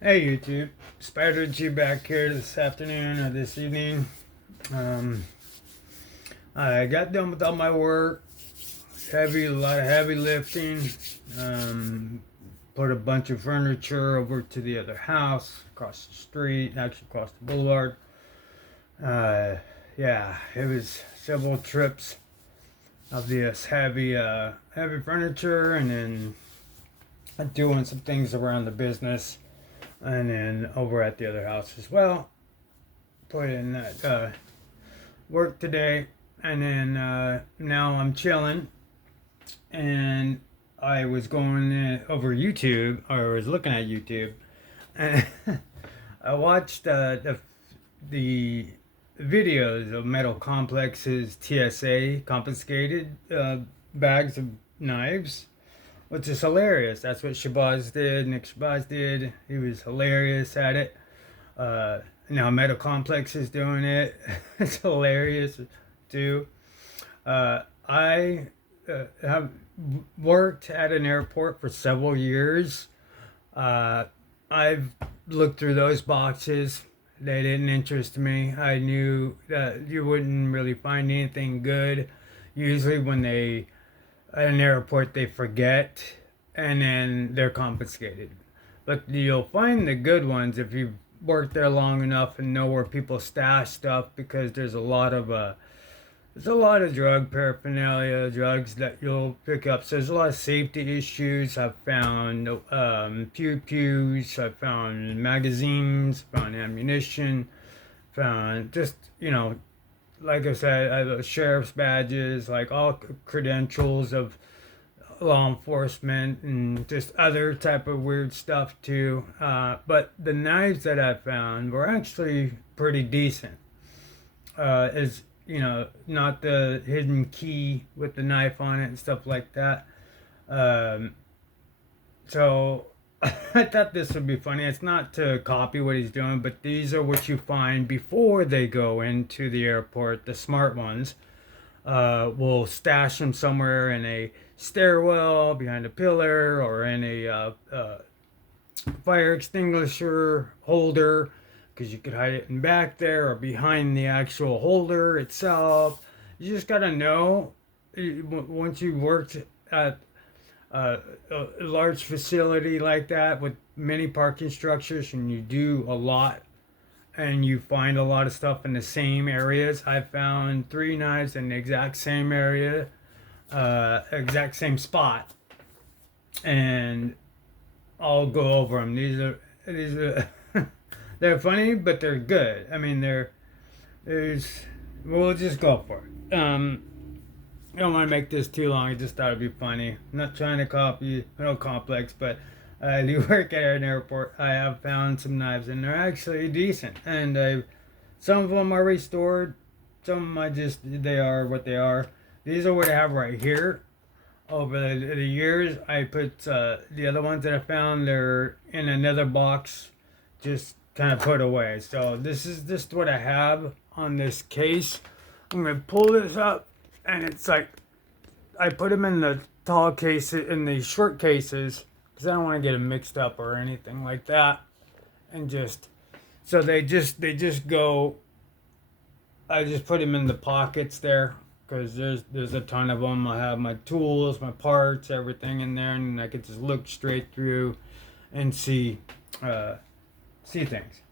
Hey YouTube, Spider G back here this afternoon or this evening. Um, I got done with all my work, a lot of heavy lifting. Um, Put a bunch of furniture over to the other house across the street, actually across the boulevard. Uh, yeah, it was several trips of this heavy furniture, and then doing some things around the business, and then over at the other house as well. Put in that work today, and then now I'm chilling. And I was going over YouTube, or was looking at YouTube, and I watched the videos of Metal Complex's TSA confiscated bags of knives, which is hilarious. That's what Shabazz did. Nick Shabazz did. He was hilarious at it. Uh, Now Metal Complex is doing it. It's hilarious too. I have worked at an airport for several years. Uh, I've looked through those boxes. They didn't interest me. I knew that you wouldn't really find anything good. Usually, when they at an airport, they forget and then they're confiscated. But you'll find the good ones if you've worked there long enough and know where people stash stuff, because there's a lot of drug paraphernalia, drugs that you'll pick up. So there's a lot of safety issues. I've found pew pews, I've found magazines, found ammunition, found just, like I said, sheriff's badges, like all credentials of law enforcement, and just other type of weird stuff too. But the knives that I found were actually pretty decent. Is not the hidden key with the knife on it and stuff like that. Um, so I thought this would be funny. It's not to copy what he's doing, but these are what you find before they go into the airport. The smart ones will stash them somewhere in a stairwell, behind a pillar, or in a fire extinguisher holder, because you could hide it in back there or behind the actual holder itself. You just gotta know, once you worked at a large facility like that with many parking structures, and you do a lot and you find a lot of stuff in the same areas. I found three knives in the exact same area, exact same spot, and I'll go over them. These are they're funny, but they're good. I mean, there's we'll just go for it. I don't want to make this too long. I just thought it'd be funny. I'm not trying to copy no complex, but I do work at an airport. I have found some knives, and they're actually decent. And some of them are restored. Some of them they are what they are. These are what I have right here. Over the years, I put the other ones that I found. They're in another box, just kind of put away. So this is just what I have on this case. I'm gonna pull this up, and it's like I put them in the tall cases, in the short cases, because I don't want to get them mixed up or anything like that. And just so they just go. I just put them in the pockets there, because there's a ton of them. I have my tools, my parts, everything in there, and I could just look straight through and uh, see things.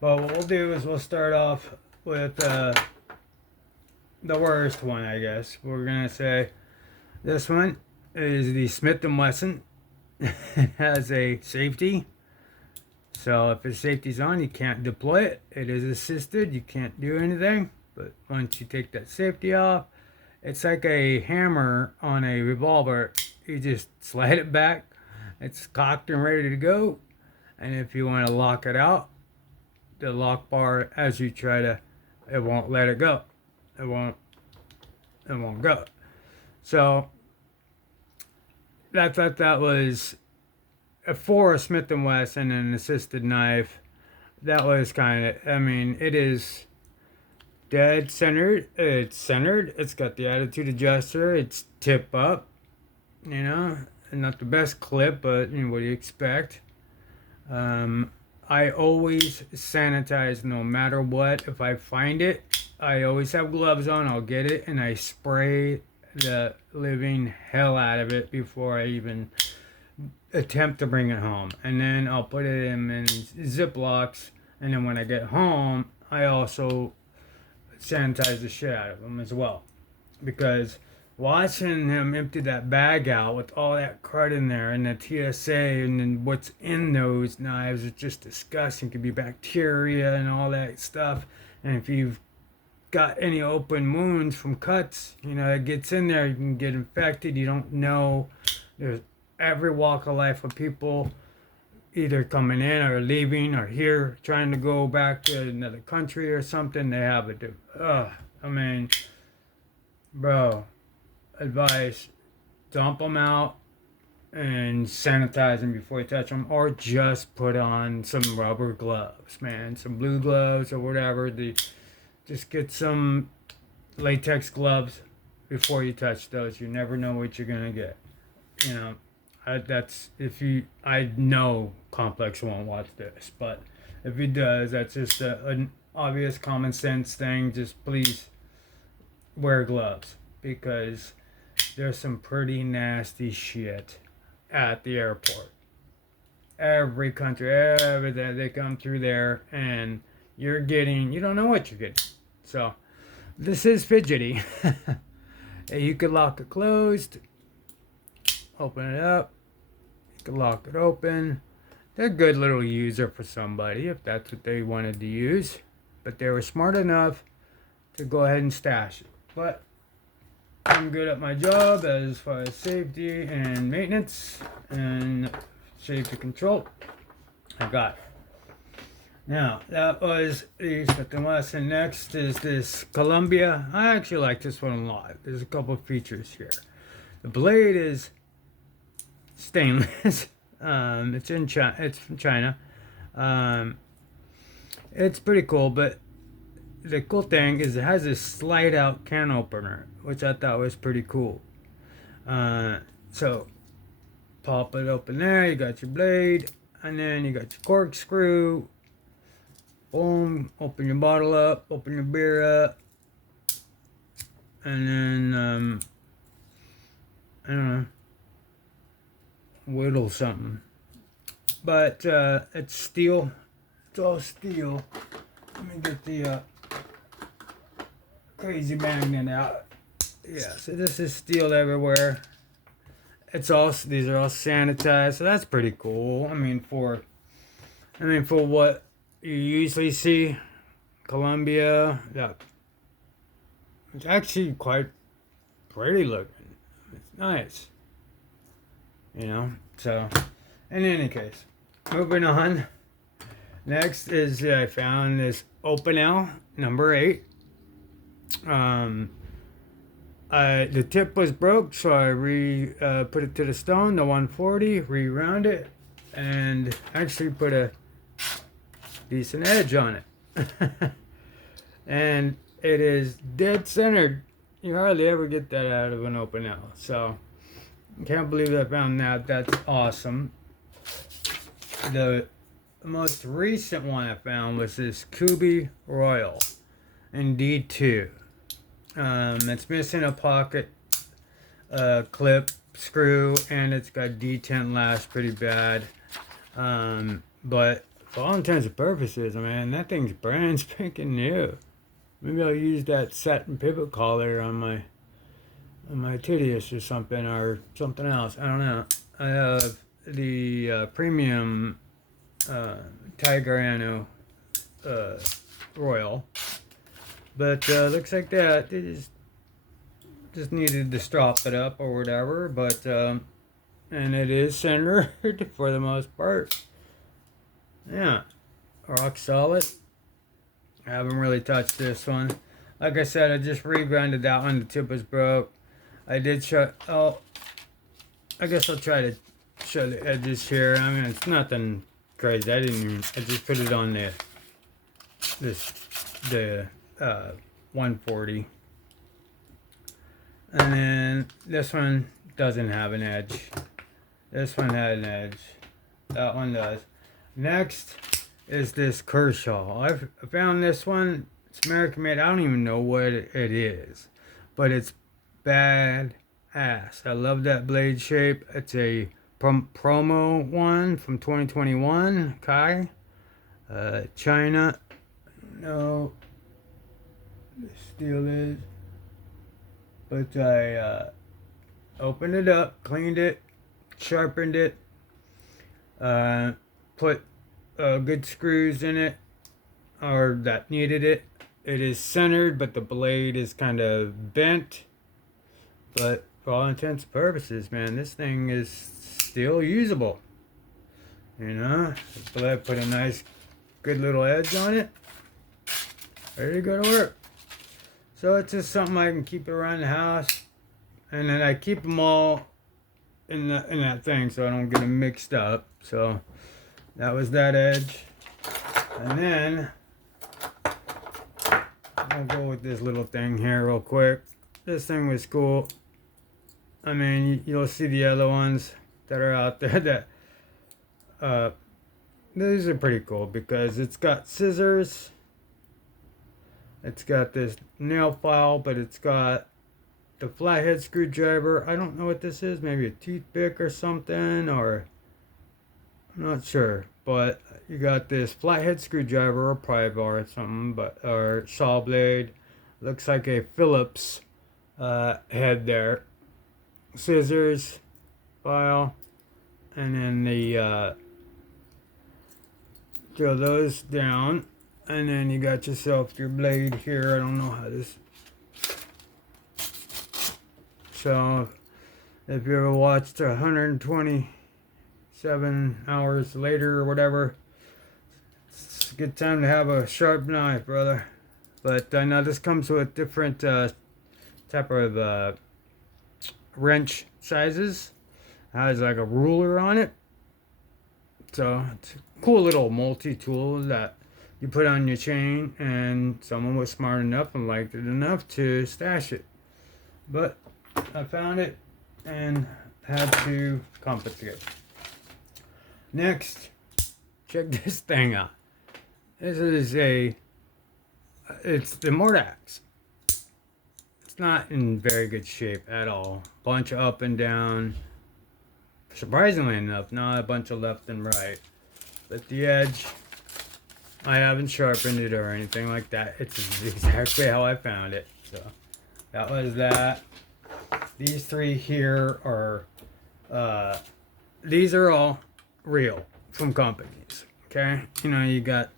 But what we'll do is we'll start off with the worst one, I guess. We're gonna say this one is the Smith and Wesson. It has a safety, so if the safety's on, you can't deploy it. It is assisted. You can't do anything. But once you take that safety off, it's like a hammer on a revolver. You just slide it back. It's cocked and ready to go. And if you want to lock it out, the lock bar, as you try to, it won't let it go. It won't. It won't go. So I thought that was for a Smith and Wesson and an assisted knife. That was kind of. I mean, it is dead centered. It's centered. It's got the attitude adjuster. It's tip up. And not the best clip, but what do you expect? I always sanitize no matter what. If I find it, I always have gloves on. I'll get it and I spray the living hell out of it before I even attempt to bring it home. And then I'll put it in Ziplocs. And then when I get home, I also sanitize the shit out of them as well. Because watching him empty that bag out with all that crud in there and the TSA and then what's in those knives is just disgusting. It could be bacteria and all that stuff. And if you've got any open wounds from cuts, it gets in there, you can get infected. You don't know. There's every walk of life of people either coming in or leaving or here trying to go back to another country or something. They have it. I mean, bro, advice, dump them out and sanitize them before you touch them, or just put on some rubber gloves, man, some blue gloves or whatever. Just get some latex gloves before you touch those. You never know what you're gonna get. I know Complex won't watch this, but if he does, that's just an obvious common sense thing. Just please wear gloves, because there's some pretty nasty shit at the airport. Every country, everything, they come through there and you don't know what you're getting. So this is fidgety. You could lock it closed, open it up, you could lock it open. They're a good little user for somebody if that's what they wanted to use, but they were smart enough to go ahead and stash it. But I'm good at my job as far as safety and maintenance and safety control. I got it. Now, that was the second lesson. Next is this Columbia. I actually like this one a lot. There's a couple of features here. The blade is stainless. It's from China. It's pretty cool, but the cool thing is it has this slide out can opener, which I thought was pretty cool. So pop it open there, you got your blade, and then you got your corkscrew. Boom, open your bottle up, open your beer up, and then I don't know, whittle something. But it's steel. It's all steel. Let me get the crazy magnet out. Yeah, so this is steel everywhere. These are all sanitized, so that's pretty cool. I mean for what you usually see, Columbia, yeah, it's actually quite pretty looking. It's nice, So, in any case, moving on. Next is I found this Opinel number 8. The tip was broke, so I put it to the stone, the 140, re-round it, and actually put a decent edge on it. And it is dead centered. You hardly ever get that out of an Opinel. So, can't believe I found that. That's awesome. The most recent one I found was this Kubi Royal in D2. It's missing a pocket clip screw, and it's got detent lash pretty bad. But for all intents and purposes, man, that thing's brand spanking new. Maybe I'll use that satin pivot collar on my Titius or something else. I don't know. I have the premium Tigerano Royal, but looks like that. They just needed to strop it up or whatever. But and it is centered for the most part. Yeah, rock solid. I haven't really touched this one. Like I said, I just re-grinded that one. The tip was broke. I did show. Oh, I guess I'll try to show the edges here. I mean, it's nothing crazy. I just put it on the 140, and then this one doesn't have an edge. This one had an edge. That one does. Next, is this Kershaw. I found this one. It's American made. I don't even know what it is, but it's bad ass. I love that blade shape. It's a promo one from 2021. Kai, China. No, the steel is. But I opened it up, cleaned it, sharpened it, put good screws in it, or that needed it. It is centered, but the blade is kind of bent. But for all intents and purposes, man, this thing is still usable. You know, but I put a nice, good little edge on it. Ready to go to work. So it's just something I can keep around the house, and then I keep them all in that thing so I don't get them mixed up. So that was that edge, and then I'll go with this little thing here real quick. This thing was cool. I mean, you'll see the other ones that are out there that these are pretty cool because it's got scissors. It's got this nail file, but it's got the flathead screwdriver. I don't know what this is. Maybe a toothpick or something, or I'm not sure. But you got this flathead screwdriver or pry bar or something, or saw blade. Looks like a Phillips head there. Scissors, file, and then the drill those down. And then you got yourself your blade here. I don't know how this. So, if you ever watched 127 hours later or whatever, it's a good time to have a sharp knife, brother. But I know this comes with different type of wrench sizes. It has like a ruler on it. So, it's a cool little multi-tool that you put on your chain, and someone was smart enough and liked it enough to stash it. But I found it and had to confiscate. Next, check this thing out. This is it's the Mordax. It's not in very good shape at all. Bunch of up and down. Surprisingly enough, not a bunch of left and right. But the edge, I haven't sharpened it or anything like that. It's exactly how I found it. So that was that. These three here are, these are all real from companies. Okay, you know, you got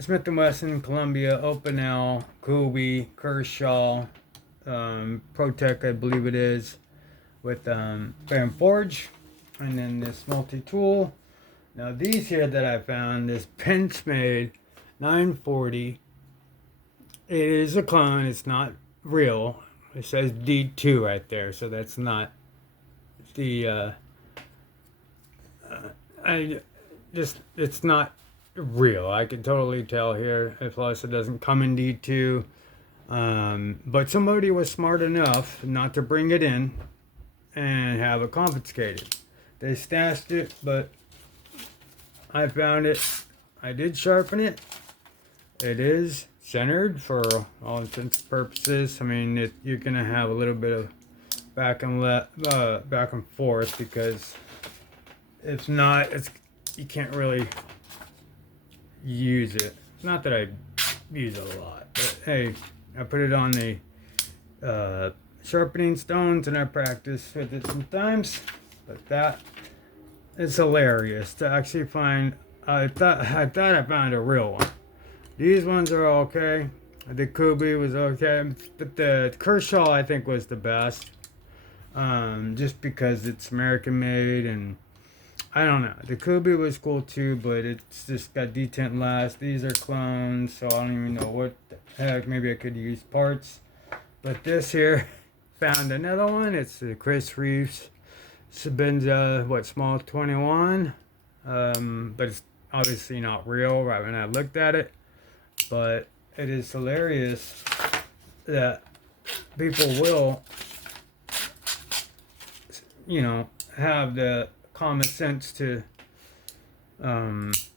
Smith & Wesson, Columbia, Opinel, Kubi, Kershaw, Protec, I believe it is, with Bam Forge, and then this multi-tool. Now these here that I found, this Benchmade 940, it is a clone, it's not real. It says D2 right there, so that's not the, it's not real. I can totally tell here, plus it doesn't come in D2. But somebody was smart enough not to bring it in and have it confiscated. They stashed it, but I found it. I did sharpen it. It is centered for all intents and purposes. I mean, you're gonna have a little bit of back and forth, because if not, you can't really use it. Not that I use it a lot, but hey, I put it on the sharpening stones and I practice with it sometimes. But that is hilarious to actually find. I thought I found a real one. These ones are okay. The Kubi was okay, but the Kershaw I think was the best. Just because it's American made, and I don't know. The Kubi was cool too, but it's just got detent last. These are clones, so I don't even know what the heck. Maybe I could use parts. But this here, found another one. It's the Chris Reeves Sabenza, small 21. But it's obviously not real right when I looked at it. But it is hilarious that people will, have the common sense to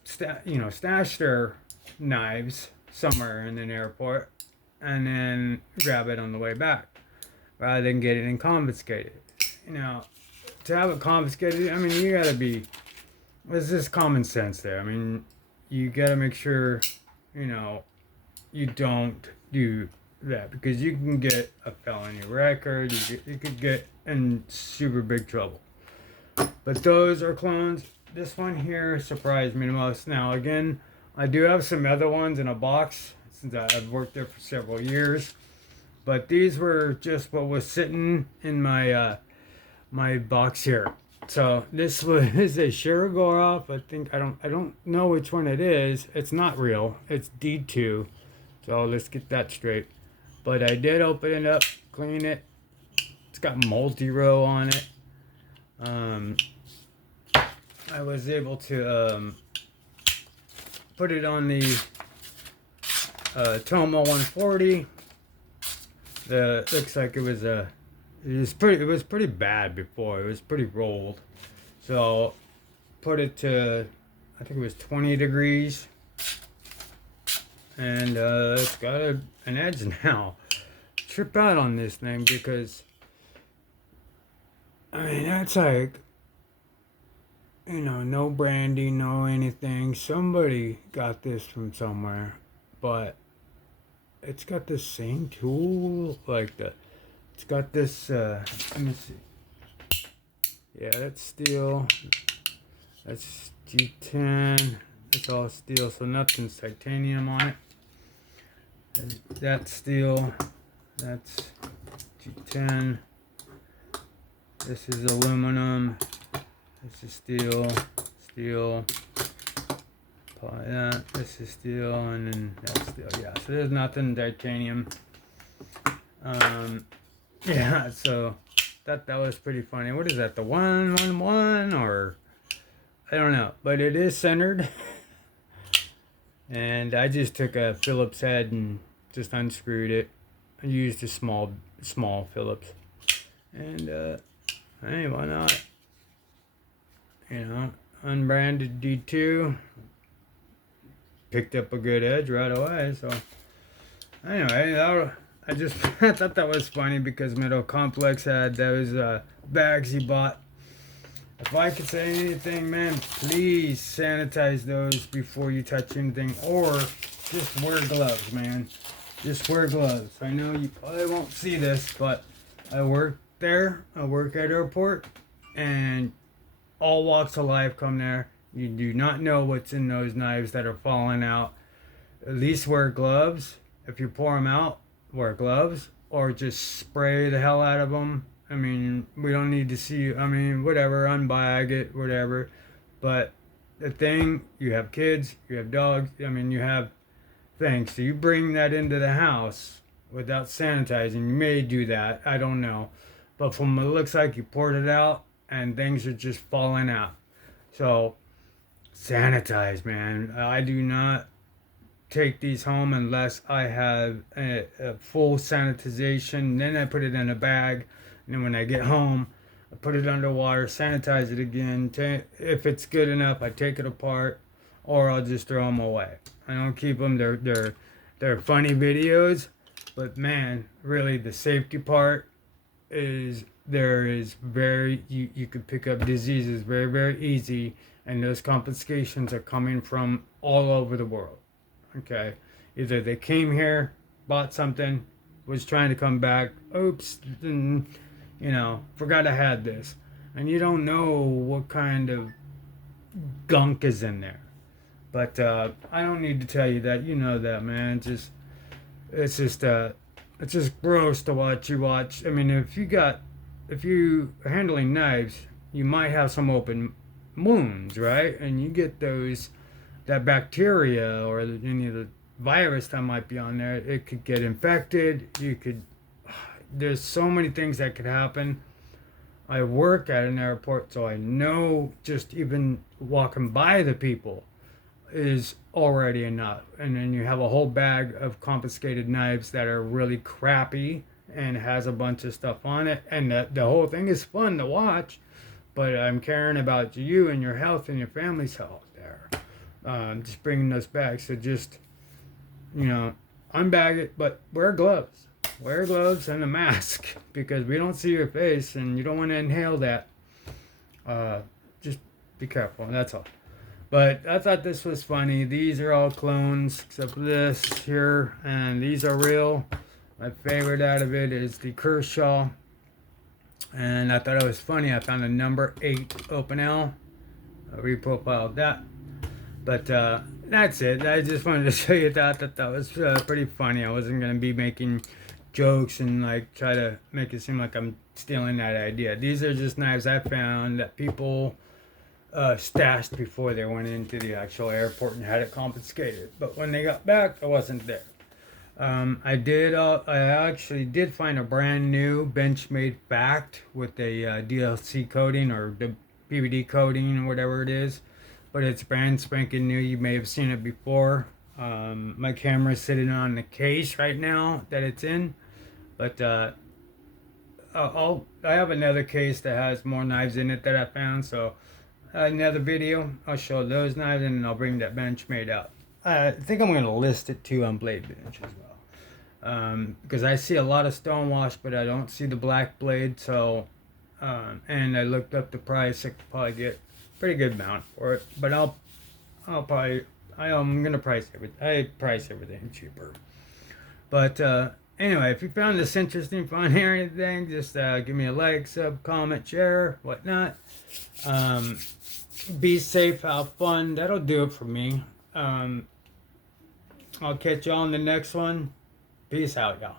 stash their knives somewhere in an airport and then grab it on the way back rather than get it confiscated. To have it confiscated, I mean, you gotta be, there's just common sense there. I mean, you gotta make sure, you know, you don't do that because you can get a felony record, you could get in super big trouble. But those are clones. This one here surprised me the most. Now, again, I do have some other ones in a box since I've worked there for several years. But these were just what was sitting in my box here. So this was a Shirogorov. I don't know which one it is. It's not real. It's D2. So let's get that straight. But I did open it up, clean it. It's got multi-row on it. I was able to put it on the Tomo 140. Looks like it was pretty bad before. It was pretty rolled. So put it to, I think it was 20 degrees. And it's got an edge now. Trip out on this thing because, I mean, that's like, no branding, no anything. Somebody got this from somewhere, but it's got the same tool, it's got this, let me see. Yeah, that's steel. That's G10. It's all steel, so nothing's titanium on it. And that's steel. That's G10. This is aluminum. This is steel. That. This is steel, and then that's steel. Yeah, so there's nothing titanium. Yeah, so that was pretty funny. What is that? The 111 or I don't know, but it is centered. And I just took a Phillips head and just unscrewed it. I used a small Phillips, and hey, why not? Unbranded D2. Picked up a good edge right away. So anyway, I thought that was funny because Metal Complex had those bags he bought. If I could say anything, man, please sanitize those before you touch anything, or just wear gloves, man. Just wear gloves. I know you probably won't see this, but I work there. I work at airport, and all walks of life come there. You do not know what's in those knives that are falling out. At least wear gloves. If you pour them out, wear gloves, or just spray the hell out of them. I mean, we don't need to see, I mean, whatever, unbag it, whatever. But the thing, you have kids, you have dogs, I mean, you have things. So you bring that into the house without sanitizing. You may do that, I don't know. But from what it looks like, you poured it out and things are just falling out. So sanitize, man. I do not take these home unless I have a full sanitization. Then I put it in a bag. And then when I get home, I put it under water, sanitize it again. If it's good enough, I take it apart, or I'll just throw them away. I don't keep them. They're funny videos, but man, really the safety part is you could pick up diseases very, very easy, and those confiscations are coming from all over the world. Okay, either they came here, bought something, was trying to come back, oops, and forgot I had this. And you don't know what kind of gunk is in there. But I don't need to tell you that. You know that, man. It's just gross to watch you watch. I mean, if you are handling knives, you might have some open wounds, right? And you get that bacteria or any of the virus that might be on there. It could get infected. There's so many things that could happen. I work at an airport, so I know just even walking by the people is already enough. And then you have a whole bag of confiscated knives that are really crappy and has a bunch of stuff on it. And the whole thing is fun to watch, but I'm caring about you and your health and your family's health. there. Just bringing those back. So just, unbag it, but wear gloves. Wear gloves and a mask because we don't see your face and you don't want to inhale that. Just be careful. That's all. But I thought this was funny. These are all clones except for this here, and these are real. My favorite out of it is the Kershaw, and I thought it was funny. I found a number 8 Open L. I reprofiled that. But that's it. I just wanted to show you that was pretty funny. I wasn't going to be making jokes and like try to make it seem like I'm stealing that idea. These are just knives I found that people stashed before they went into the actual airport and had it confiscated. But when they got back, I wasn't there. I actually did find a brand new Benchmade Fact with a DLC coating or the PVD coating or whatever it is. But it's brand spanking new. You may have seen it before. My camera's sitting on the case right now that it's in. But I have another case that has more knives in it that I found. So another video, I'll show those knives and then I'll bring that Benchmade out. I think I'm going to list it too on Blade Bench as well. Because I see a lot of stonewash, but I don't see the black blade. So, and I looked up the price. I could probably get a pretty good amount for it. But I'm gonna price everything. I price everything cheaper. But anyway, if you found this interesting, fun, or anything, just give me a like, sub, comment, share, whatnot. Be safe, have fun. That'll do it for me. I'll catch y'all on the next one. Peace out, y'all.